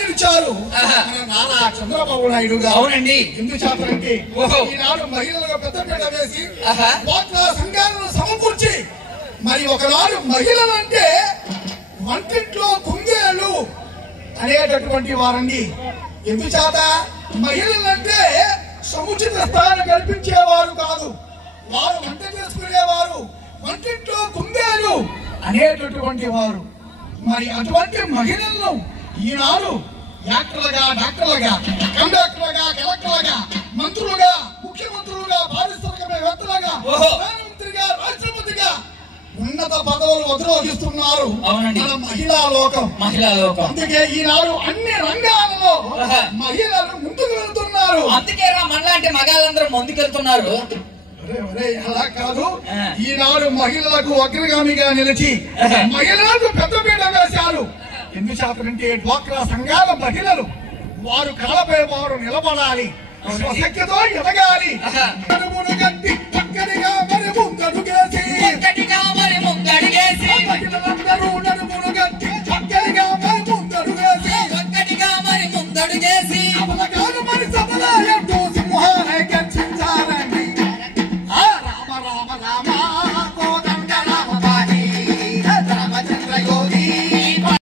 నిలిచారు నారా చంద్రబాబు నాయుడు గారు. అవునండి. ఎందుచేతంటే ఈనాడు మహిళలకు పెద్దపీట వేసి డ్వాక్రా సంఘాలను సమకూర్చి మరి ఒకనాడు మహిళలంటే వంటింట్లో కుందేలు అనేటటువంటి వారండి. ఎందుచేత మహిళలంటే సముచిత స్థానం కల్పించేవారు కాదు, వారు వంట చేసుకునేవారు, వంటింట్లో కుందేలు అనేటటువంటి వారు. మరి అటువంటి మహిళలను ఈనాడు యాక్టర్లుగా, డాక్టర్లుగా, కండక్టర్లుగా, కలెక్టర్లుగా, మంత్రులుగా, ముఖ్యమంత్రులుగా, పారిశ్రామికవేత్తలుగా, ప్రధానమంత్రిగా, రాష్ట్రపతిగా ఉన్నత పదవులు అధిరోహిస్తున్నారు మన మహిళా లోకం. అందుకే ఈనాడు అన్ని రంగాలలో మహిళలు ముందుకు వెళ్తున్నారు. అందుకే మనలాంటి మగాళ్ళందరూ ముందుకెళ్తున్నారు. అలా కాదు, ఈనాడు మహిళలకు అగ్రగామిగా నిలిచి మహిళలకు పెద్దపీట వేశారు. ఎందుచేతంటే డ్వాక్రా సంఘాల మహిళలు వారు కాళ్ళపై వారు నిలబడాలి, స్వశక్తితో ఎదగాలి.